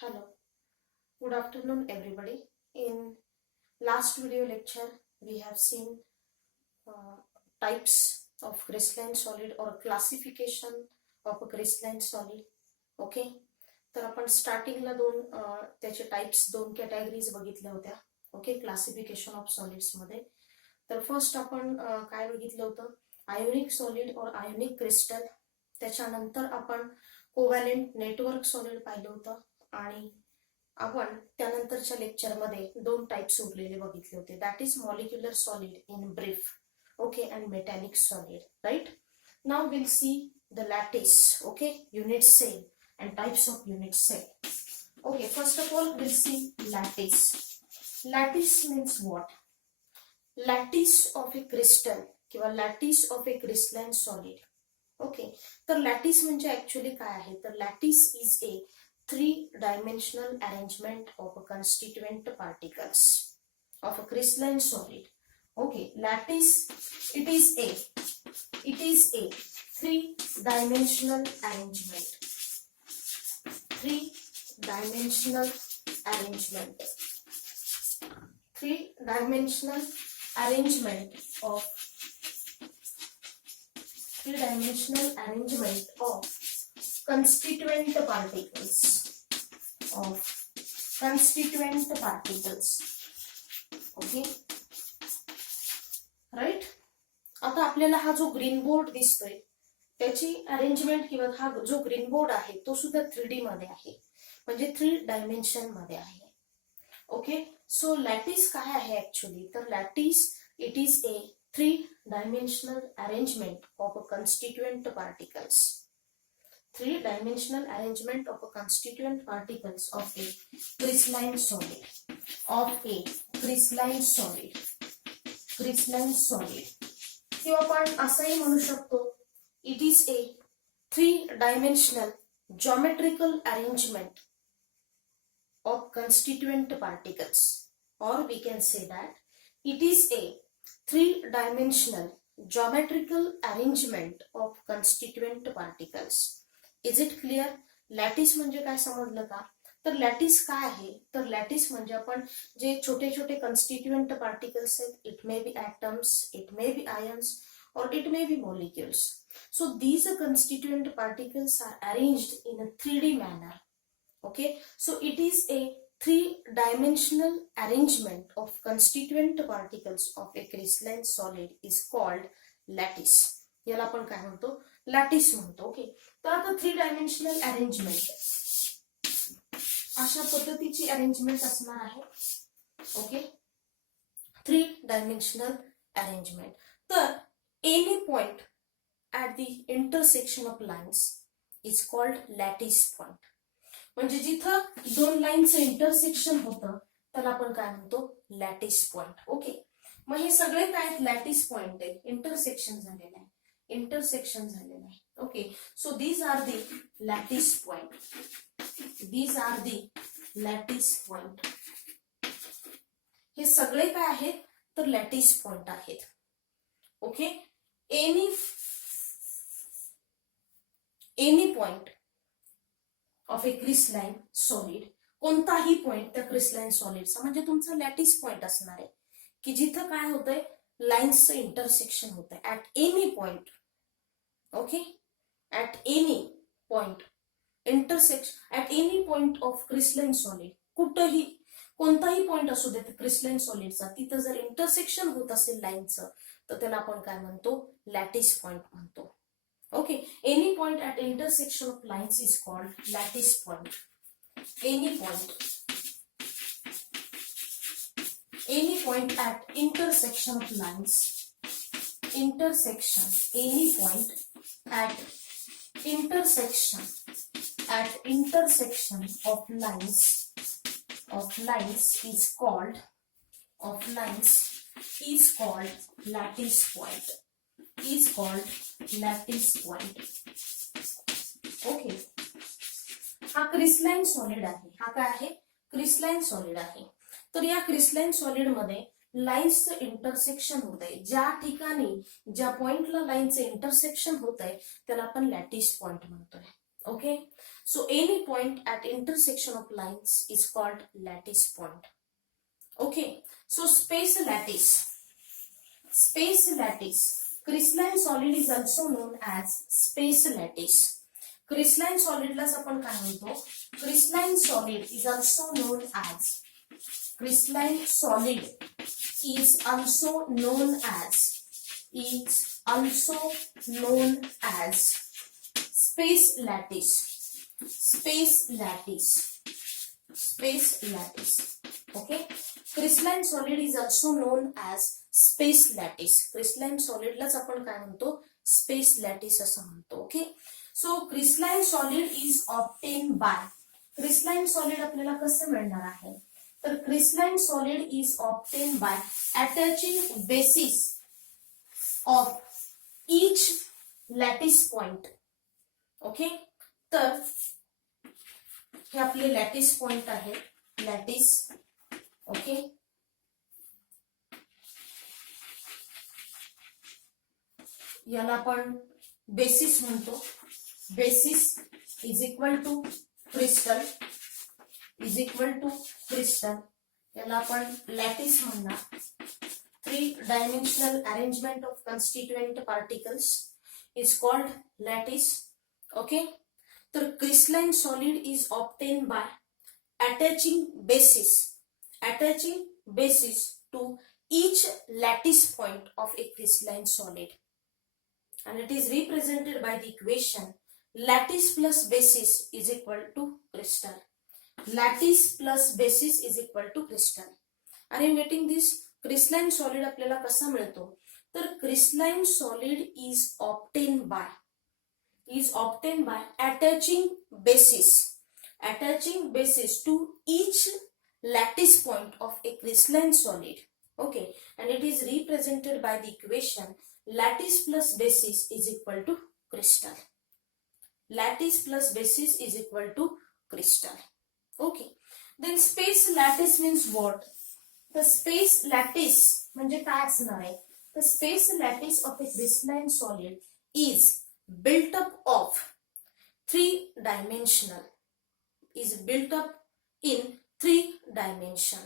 Hello, good afternoon everybody. In last video lecture we have seen types of crystalline solid or classification of a crystalline solid. Okay, तर आपण स्टार्टिंगला त्याचे types दोन categories बघितल्या होत्या. Okay, classification of solids मध्ये. तर first आपण काय बघितलं होतं, आयोनिक सॉलिड और आयोनिक क्रिस्टल. त्याच्यानंतर आपण कोव्हॅलेंट नेटवर्क सॉलिड पाहिलं होतं आणि आपण त्यानंतरच्या लेक्चरमध्ये दोन टाइप्स उरलेले बघितले होते, that is molecular solid in brief, okay, and metallic solid, right. Now will see the lattice, okay, unit cell and types of unit cell. Okay, first of all we'll see lattice. Lattice means what? Lattice of a crystal किंवा lattice of a crystalline solid. Okay, तर lattice म्हणजे actually काय आहे, तर lattice is a three-dimensional arrangement of constituent particles of a crystalline solid. Okay, lattice it is a three-dimensional arrangement. Three-dimensional arrangement of constituent particles okay, right. आता आपल्याला हा जो green board दिसतोय त्याची अरेंजमेंट किंवा हा जो ग्रीन बोर्ड आहे तो सुद्धा 3D मध्ये आहे, म्हणजे 3 डायमेन्शन मध्ये आहे. ओके, सो लॅटिस काय आहे ऍक्च्युअली, तर lattice it is a 3-dimensional arrangement of a constituent particles. 3-dimensional arrangement of a constituent particles of a crystalline solid. किंवा आपण असंही म्हणू शकतो, it is a 3-dimensional geometrical arrangement of constituent particles, or we can say that it is a 3-dimensional geometrical arrangement of constituent particles. Is it clear? Lattice म्हणजे काय समजलं का, तर लॅटिस काय आहे, तर लॅटिस म्हणजे आपण जे छोटे छोटे कन्स्टिट्युएंट पार्टिकल्स आहेत, it may be atoms, it may be ions, or it may be molecules. So these constituent particles are arranged in a 3D manner. Okay, so it is a 3-dimensional arrangement of constituent particles of a crystalline solid is called lattice. याला आपण काय म्हणतो, lattice म्हणतो. Okay, तर आता 3-dimensional arrangement अशा पद्धतीची arrangement असणार आहे. Okay, 3-dimensional arrangement. तर any point at the intersection of lines is called lattice point. म्हणजे जिथं दोन लाईनचं इंटरसेक्शन होतं त्याला आपण काय म्हणतो, लॅटिस पॉइंट. ओके, मग हे सगळे काय लॅटिस पॉइंट आहे, इंटरसेक्शन झालेलं आहे. Okay, so these are the lattice point. हे सगळे काय आहेत, तर लॅटिस पॉइंट आहेत. Okay, any point of a crystalline solid, कोणताही पॉइंट त्या क्रिस्टलाइन सॉलिडचा म्हणजे तुमचा लॅटिस पॉइंट असणार आहे, की जिथं काय होतंय, लाईन्सचं इंटरसेक्शन होतंय at any point. Okay, at any point intersection at any point of crystalline solid, कुठंही कोणताही पॉइंट असू दे क्रिस्टलाइन सॉलिडचा, तिथं जर इंटरसेक्शन होत असेल लाईनचं तर त्याला आपण काय म्हणतो, लॅटिस पॉइंट म्हणतो. Okay, any point at intersection of lines is called lattice point. Any point at intersection of lines, any point at intersection of lines is called lattice point. Okay, हा crystalline solid आहे. हा काय आहे, crystalline solid आहे. तर या crystalline solid मध्ये लाईन्सचं intersection होत आहे, ज्या ठिकाणी ज्या पॉइंटला लाईनचं इंटरसेक्शन होत आहे त्याला आपण लॅटिस पॉइंट म्हणतोय. Okay, so any point at intersection of lines is called lattice point. Okay, so space lattice, crystalline solid is also known as space lattice. crystalline solid लाच आपण काय म्हणतो, crystalline solid is also known as crystalline solid is also known as space lattice. Okay, crystalline solid is also known as space lattice. crystalline solid लाच आपण काय म्हणतो, space lattice असं म्हणतो. Okay, so crystalline solid is obtained by, crystalline solid आपल्याला कसं मिळणार आहे, तर crystalline solid is obtained by attaching bases of each lattice point. Okay, तर हे आपले लॅटिस पॉइंट आहे, लॅटिस. ओके, याला आपण बेसिस म्हणतो. Basis is equal to crystal, याला आपण लॅटिस म्हणणार. 3-dimensional arrangement of constituent particles is called lattice. Okay, तर crystalline solid is obtained by attaching bases to each lattice point of a crystalline solid, and it is represented by the equation lattice plus basis is equal to crystal. Lattice plus basis is equal to crystal. I am getting this. crystalline solid आपल्याला कसा मिळतो, तर crystalline solid is obtained by attaching bases to each lattice point of a crystalline solid. Okay, and it is represented by the equation lattice plus basis is equal to crystal. Lattice plus basis is equal to crystal. Okay, then space lattice means what? The space lattice म्हणजे काय असणार आहे, the space lattice of a crystalline solid is built up of 3-dimensional, is built up in 3 dimension.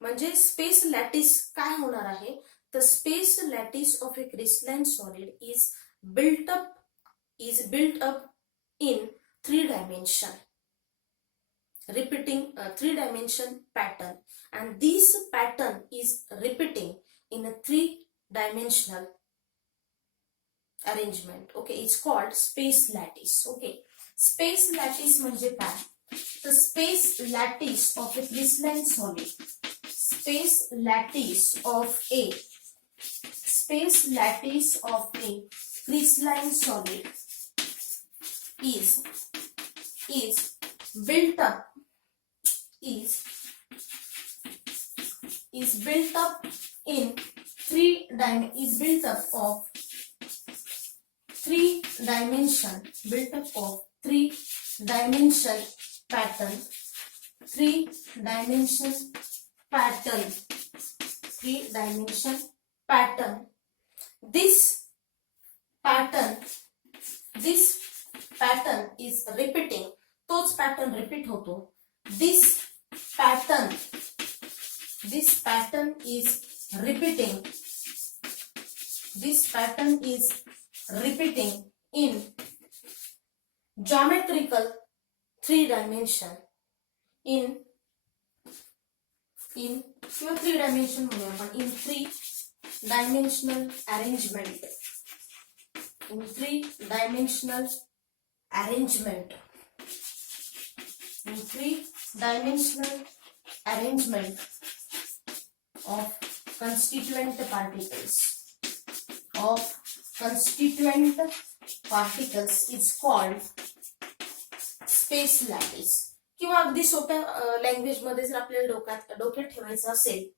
म्हणजे space lattice काय होणार आहे, the space lattice of a crystalline solid is built up in 3 dimension, repeating a 3-dimension pattern, and this pattern is repeating in a 3-dimensional arrangement. Okay, it's called space lattice. Okay, space lattice म्हणजे काय, the space lattice of a crystalline solid, space lattice of a crystalline solid is built up in 3 dimension pattern, 3-dimension pattern. This pattern is repeating, तोच pattern repeat होतो. This pattern is repeating in geometrical 3 dimension, in 3-dimension म्हणूया आपण, in 3-dimensional arrangement, of constituent particles is called space lattice. किंवा अगदी सोप्या language मध्ये जर आपल्याला डोक्यात ठेवायचं असेल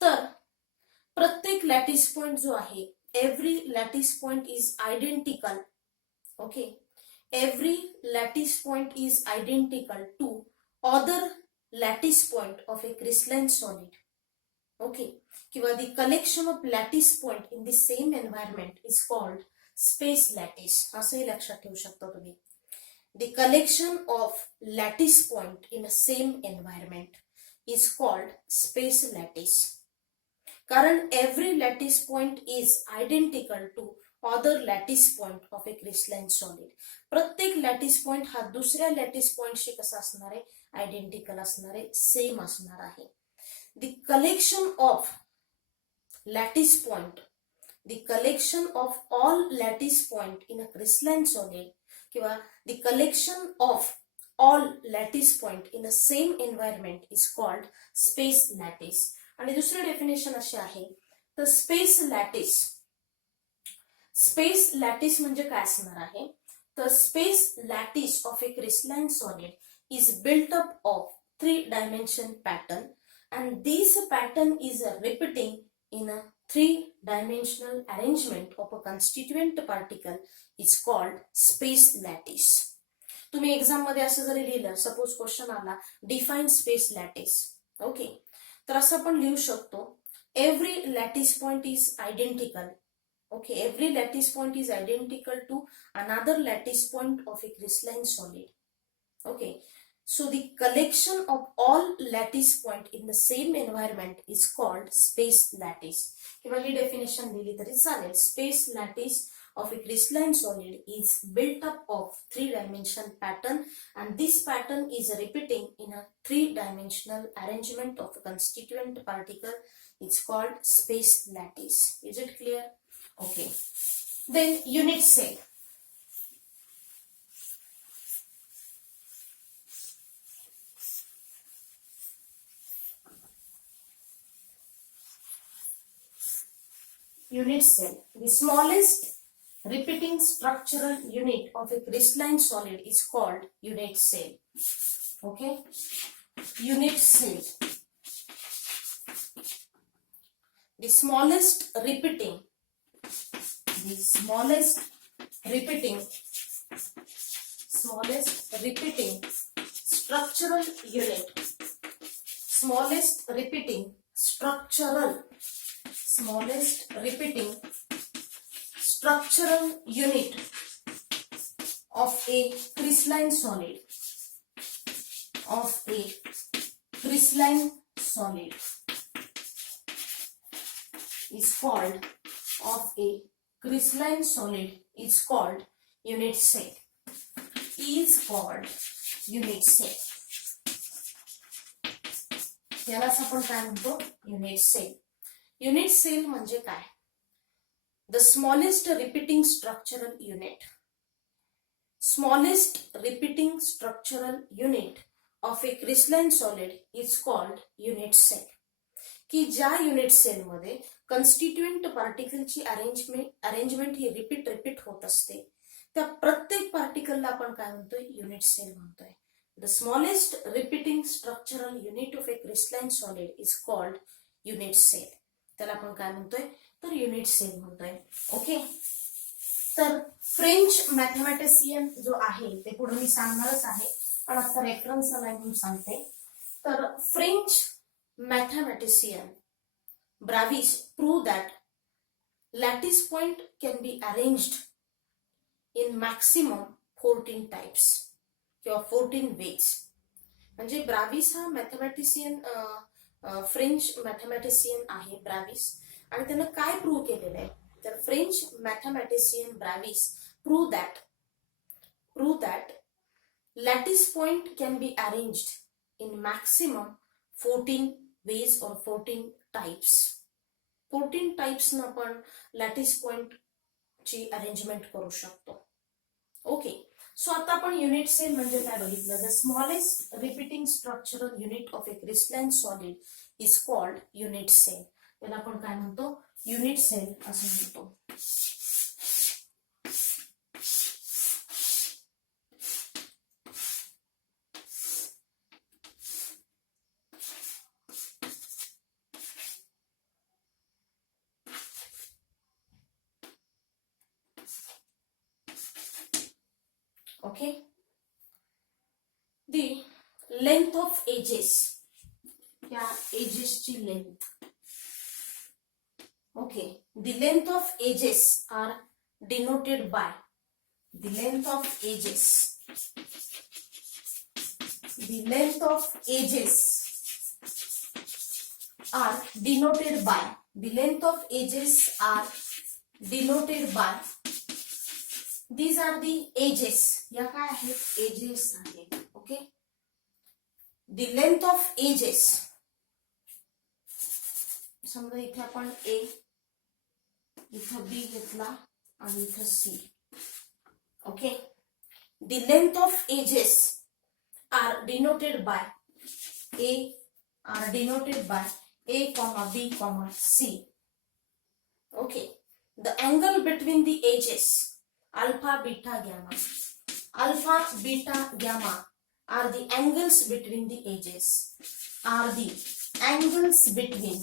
तर प्रत्येक लॅटिस पॉइंट जो आहे, every lattice point is identical. Okay, every lattice point is identical to other lattice point of a crystalline solid. Okay, किंवा the collection of lattice point in the same environment is called space lattice. असंही लक्षात ठेवू शकता तुम्ही. the collection of lattice point in a same environment is called space lattice. कारण every lattice point is identical to other lattice point of a crystalline solid. प्रत्येक lattice point हा दुसऱ्या lattice पॉइंटशी कसा असणार आहे, आयडेंटिकल असणार आहे, सेम असणार आहे. The collection of lattice point, the collection of all lattice point in a crystalline solid किंवा the collection of all lattice point in a same environment is called space lattice. आणि दुसरी definition अशी आहे, तर space lattice, space lattice म्हणजे काय असणार आहे, तर space lattice of a crystalline solid is built up of 3 dimension pattern and this pattern is repeating in a 3-dimensional arrangement of a constituent particle is called space lattice. तुम्ही exam मध्ये असं जरी लिहिलं, suppose question आला define space lattice, okay, तर असं आपण लिहू शकतो, every lattice point is identical. Okay, every lattice point is identical to another lattice point of a crystalline solid. Okay, so the collection of all lattice point in the same environment is called space lattice. किंवा ही definition दिली तरी चालेल. Space lattice of a crystalline solid is built up of 3-dimensional pattern and this pattern is repeating in a 3-dimensional arrangement of a constituent particle. It's called space lattice. Is it clear? Okay, then unit cell. Unit cell, the smallest repeating structural unit of a crystalline solid is called unit cell. Okay, unit cell, the smallest repeating structural unit, smallest repeating structural unit of a crystalline solid, is called unit cell. यालाच आपण काय म्हणतो, unit cell. Unit cell म्हणजे काय, the smallest repeating structural unit of a crystalline solid is called unit cell. की ज्या unit cell मध्ये कन्स्टिट्युएंट पार्टिकलची arrangement ही repeat होत असते, त्या प्रत्येक पार्टिकलला आपण काय म्हणतोय, युनिट सेल म्हणतोय. The smallest repeating structural unit of a crystalline solid is called unit cell. त्याला आपण काय म्हणतोय, तर युनिट सेल म्हणतोय. ओके, तर फ्रेंच मॅथमॅटिशियन जो आहे ते पुढे मी सांगणारच आहे, पण आता रेफरन्स म्हणून सांगते. तर French mathematician Bravis proved that lattice point can be arranged in maximum 14 types किंवा 14 ways. म्हणजे ब्राविस हा मॅथमॅटिशियन, फ्रेंच मॅथमॅटिशियन आहे ब्राविस, आणि त्यानं काय प्रूव्ह केलेलं आहे, तर French mathematician Bravais prove that lattice point can be arranged in maximum 14 ways or 14 types. 14 types न आपण लॅटिस पॉइंट ची अरेंजमेंट करू शकतो. ओके, सो आता आपण युनिट सेल म्हणजे काय बघितलं, the smallest repeating structural unit of a crystalline solid is called unit cell. त्याला आपण काय म्हणतो, युनिट सेल असं म्हणतो. Okay, the length of edges, क्या edges ची length. Okay, the length of edges are denoted by, the length of edges The length of edges are denoted by, the length of edges are denoted by, these are the edges, या काय आहेत, edges आहेत. Okay, the length of edges, समजा इथे आपण A, इथं B घेतला आणि इथं C. Okay, the length of edges are denoted by A, are denoted by A, B, C. Okay, the angle between the edges, alpha, beta, gamma. Alpha, beta, gamma are the angles between the edges. Are the angles between,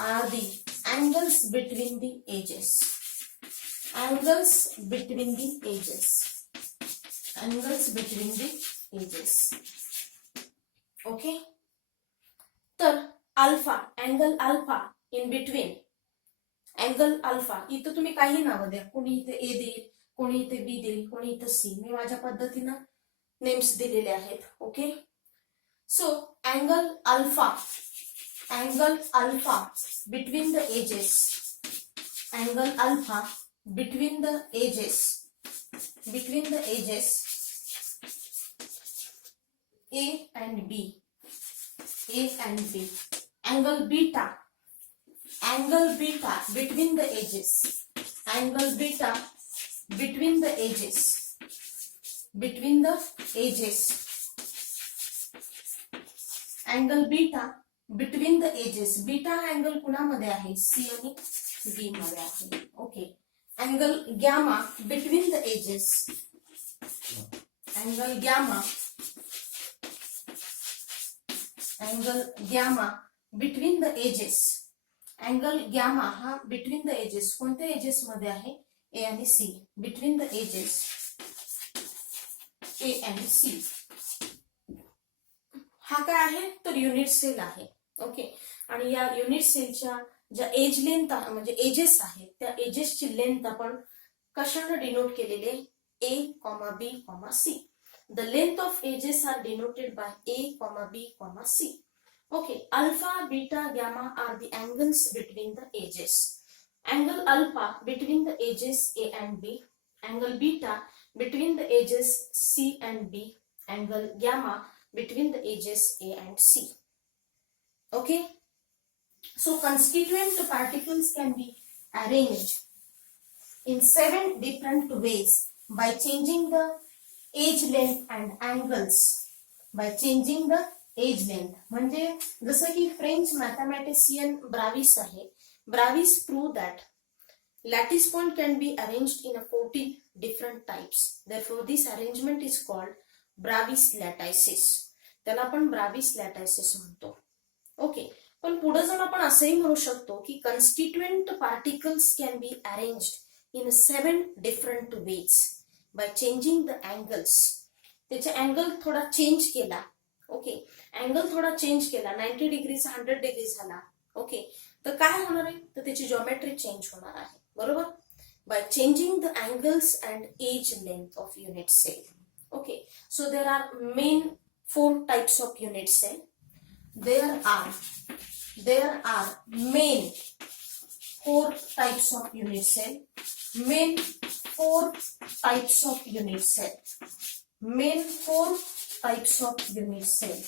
are the angles between the edges. Angles between the edges. Angles between the edges. Okay. तर alpha, angle alpha in between, angle alpha, इथं तुम्ही काही नावं द्या, कोणी इथे ए देईल, कोणी इथे बी देईल, कोणी इथं सी, मी माझ्या पद्धतीनं नेम्स दिलेले आहेत. Okay, so angle alpha, angle alpha between the edges, angle alpha between the edges, between the edges A and B, A and B. Angle beta, angle beta between the edges, angle beta between the edges, between the edges, angle beta between the edges. Beta angle कुणामध्ये आहे, C आणि B मध्ये आहे. Okay, angle gamma between the edges, angle gamma, angle gamma between the edges. Angle gamma हा between the edges, कोणत्या edges मध्ये आहे, A आणि C, between the edges A and C. हा काय आहे, तर युनिट सेल आहे. ओके, आणि या युनिट सेलच्या ज्या एज लेंथ म्हणजे एजेस आहेत, त्या एजेसची लेंथ आपण कशाने डिनोट केलेली आहे, A, B, C. The length of edges are denoted by A, B, C. Okay, alpha, beta, gamma are the angles between the edges. Angle alpha between the edges A and B. Angle beta between the edges C and B. Angle gamma between the edges A and C. Okay, so constituent particles can be arranged in 7 different ways by changing the edge length and angles, by changing the edge length. म्हणजे जसं की French mathematician Bravais आहे, Bravais prove that lattice point can be arranged in 14 different types. Therefore this arrangement is called Bravais lattices. त्याला आपण ब्राविस लॅटायसिस म्हणतो. Okay, पण पुढे जाऊन आपण असंही म्हणू शकतो की constituent particles can be arranged in 7 different ways by changing the angles. त्याचा अँगल थोडा चेंज केला. ओके, अँगल थोडा चेंज केला, 90 डिग्रीचा 100 डिग्री झाला. ओके, तर काय होणार आहे, तर त्याची जॉमेट्री चेंज होणार आहे. बरोबर, by changing the angles and edge length of unit cell. Okay, so there are main 4 types of unit cell. There are main 4 types of unit cell. Main 4 types of unit cell. Main 4 types of unit cell.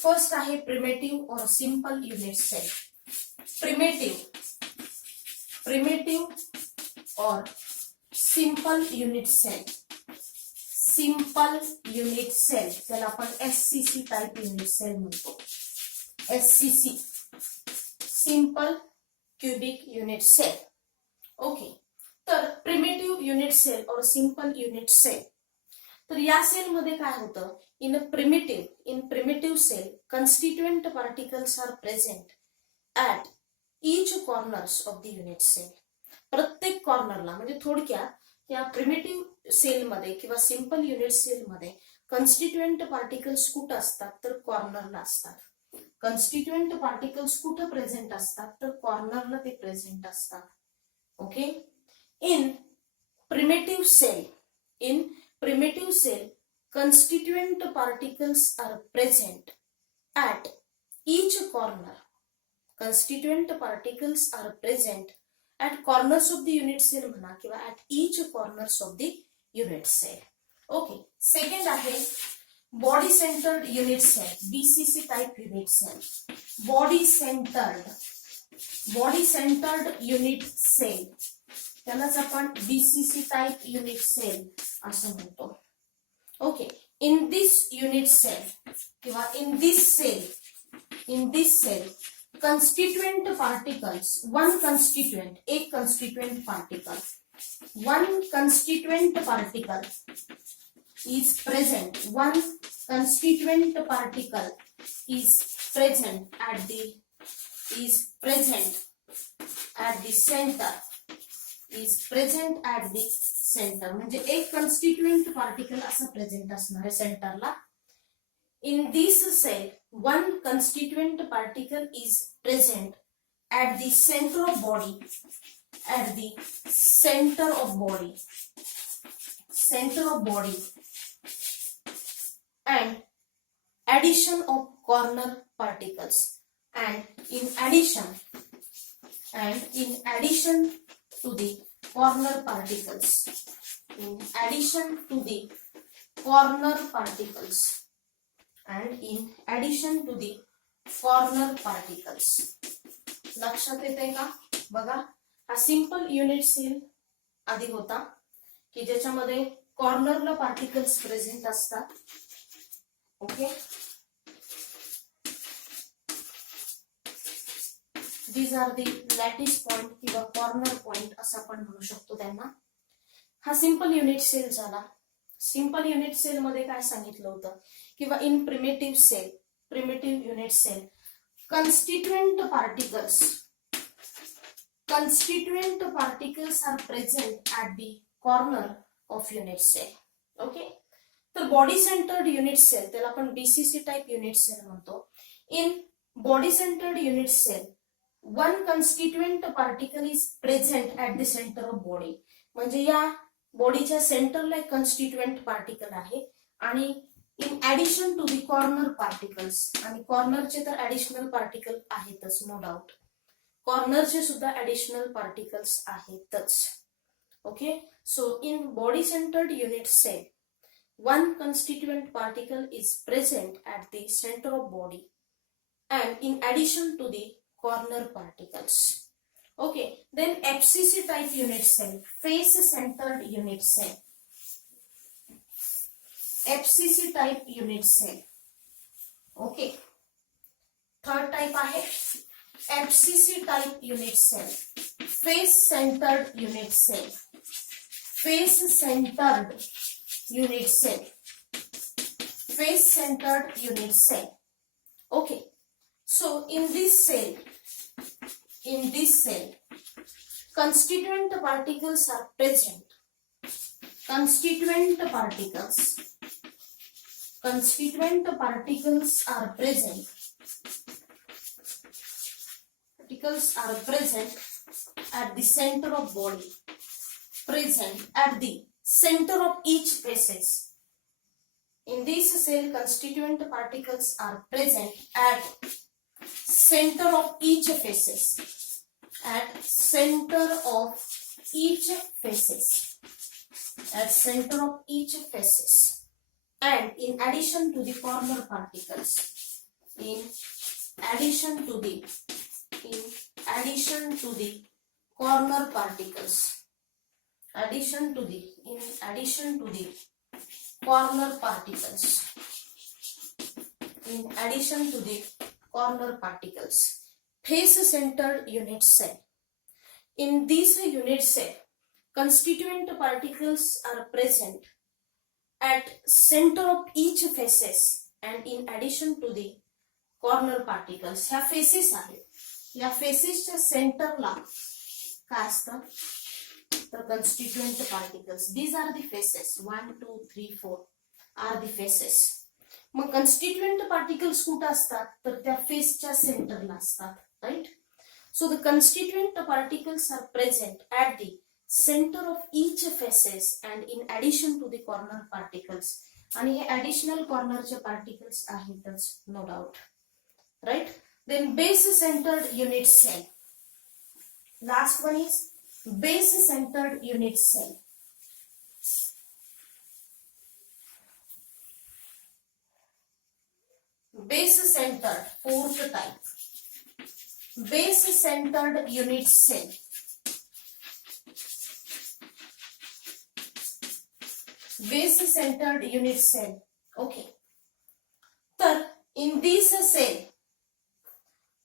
First आहे primitive or simple unit cell. Primitive or simple unit cell. Simple unit cell त्याला आपण SCC type unit cell म्हणतो. SCC, simple cubic unit cell. ओके, तर primitive unit cell और simple unit cell. तर या cell मध्ये काय होतं, in primitive cell constituent particles are present at each corners of the unit cell. प्रत्येक कॉर्नरला, म्हणजे थोडक्यात या प्रिमिटिव्ह सेल मध्ये किंवा सिंपल युनिट सेल मध्ये कन्स्टिट्युएंट पार्टिकल्स कुठं असतात, तर कॉर्नरला असतात. कन्स्टिट्युएंट पार्टिकल्स कुठं प्रेझेंट असतात, तर कॉर्नरला ते प्रेझेंट असतात. Okay, in primitive primitive cell, constituent particles are present at each corner. Constituent particles are present at corners of the unit cell म्हणा किंवा at each corners of the unit cell. Okay. Second आहे body centered unit cell, BCC type unit cell. Body centered unit cell, त्यालाच आपण BCC type unit cell असं म्हणतो. Okay. In this unit cell किंवा in this cell constituent particles, one constituent particle is present. One constituent particle is present at the center. म्हणजे एक constituent particle असं present असणार आहे सेंटरला. In this cell, one constituent particle is present at the center of body. And addition of corner particles. And in addition to the corner particles. लक्षात येते का? बघा, हा सिंपल युनिट सेल आधी होता की ज्याच्यामध्ये कॉर्नरला पार्टिकल्स प्रेझेंट असतात. Okay. These are the lattice point किंवा कॉर्नर पॉइंट असं आपण म्हणू शकतो त्यांना. हा सिंपल युनिट सेल झाला. सिंपल युनिट सेल मध्ये काय सांगितलं होतं किंवा in primitive unit cell constituent particles are present at the corner of unit cell. Okay. तर बॉडी सेंटर्ड युनिट सेल, त्याला आपण BCC टाइप युनिट सेल म्हणतो. In body centred unit cell one constituent particle is present at the center of body. म्हणजे या बॉडीच्या सेंटरला एक कन्स्टिट्युएंट particle आहे आणि in addition to the corner particles, आणि कॉर्नरचे तर ऍडिशनल पार्टिकल आहेतच, नो डाऊट. कॉर्नरचे सुद्धा ऍडिशनल पार्टिकल्स आहेतच. Okay. So in body centred unit cell one constituent particle is present at the center of body and in addition to the corner particles. Okay. Then FCC type unit cell, face centered unit cell. FCC type unit cell. Okay. Third type आहे FCC type unit cell, face centered unit cell. Face centered unit cell. Okay. So in this cell constituent particles are present. Constituent particles are present at the center of body. Present at the center of each faces. In this cell, constituent particles are present at center of each faces. At center of each faces. And in addition to the corner particles. In addition to the corner particles. In addition to the corner particles. Face centered unit cell. In this unit cell, constituent particles are present at center of each faces and in addition to the corner particles. ह्या faces आहेत. या फेसेसच्या सेंटरला काय असतं तर constituent particles. These are the faces. 1, 2, 3, 4 are the faces. Mug constituent particles कुठे असतात तर त्या फेसच्या सेंटरला असतात. Right. So the constituent particles are present at the center of each faces and in addition to the corner particles. आणि हे additional corner चे particles आहेतच, no doubt, right? Then base centered unit cell. Last one is base centered unit cell. Base centered, fourth type. Base centered unit cell. Base centered unit cell. Okay. तर in this cell,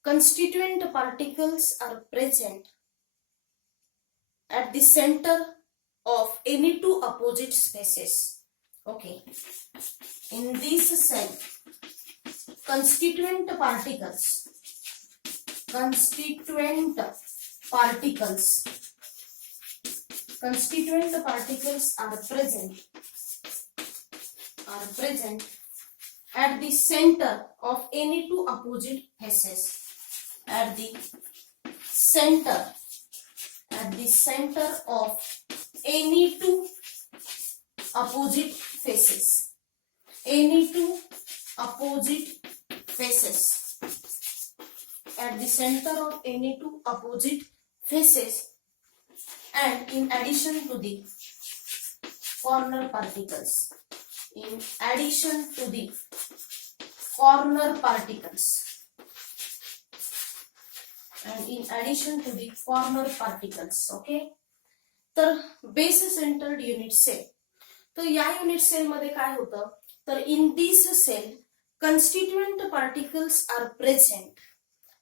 constituent particles are present at the center of any two opposite spaces. Okay. In this cell, constituent particles are present at the center of any two opposite faces. At the center of any two opposite faces. Any two opposite faces. At the center of any two opposite faces, and in addition to the corner particles. In addition to the corner particles. And in addition to the corner particles. Okay. तर base centred unit cell. तर या unit cell मध्ये काय होतं, तर in this cell constituent particles are present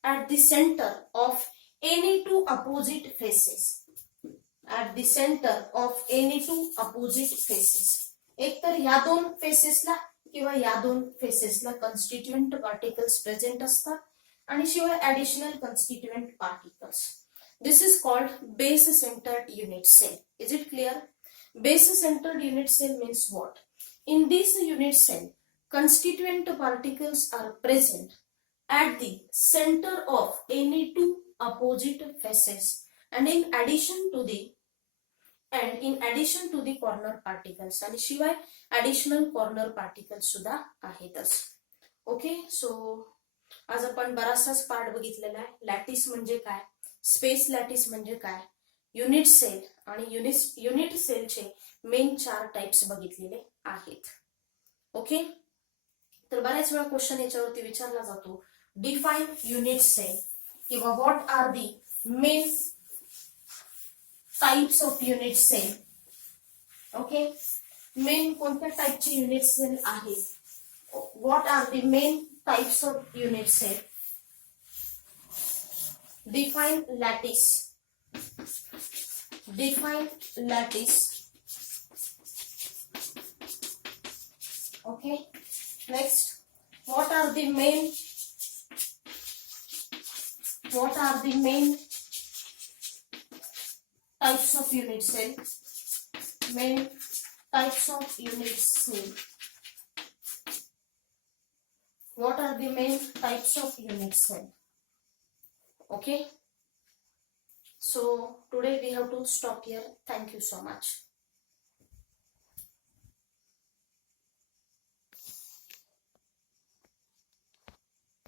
at the center of any two opposite faces. At the center of any two opposite faces. एक तर या दोन फेसेसला किंवा या दोन फेसेसला constituent particles present असतात आणि शिवाय additional constituent particles. This is called base centered unit cell. Is it clear? Base centered unit cell means what? In this unit cell, constituent particles are present at the center of any two opposite faces and in addition to the corner particles. आणि शिवाय additional corner particles सुद्धा आहेतच. Okay. सो आज आपण बराचसाच part बघितलेला आहे. Lattice म्हणजे काय, स्पेस लॅटिस म्हणजे काय, युनिट सेल आणि युनिट सेलचे मेन 4 टाइप्स बघितलेले आहेत. ओके. तर बऱ्याच वेळा क्वेश्चन याच्यावरती विचारला जातो, डिफाइन युनिट सेल किंवा what are the main types of unit cell. Okay. Main कोणत्या टाइपचे युनिट सेल आहेत, what are the main types of unit cell. Define lattice. Okay. Next, what are the main types of unit cell? Main types of unit cell. What are the main types of unit cell? Okay. So today we have to stop here. Thank you so much.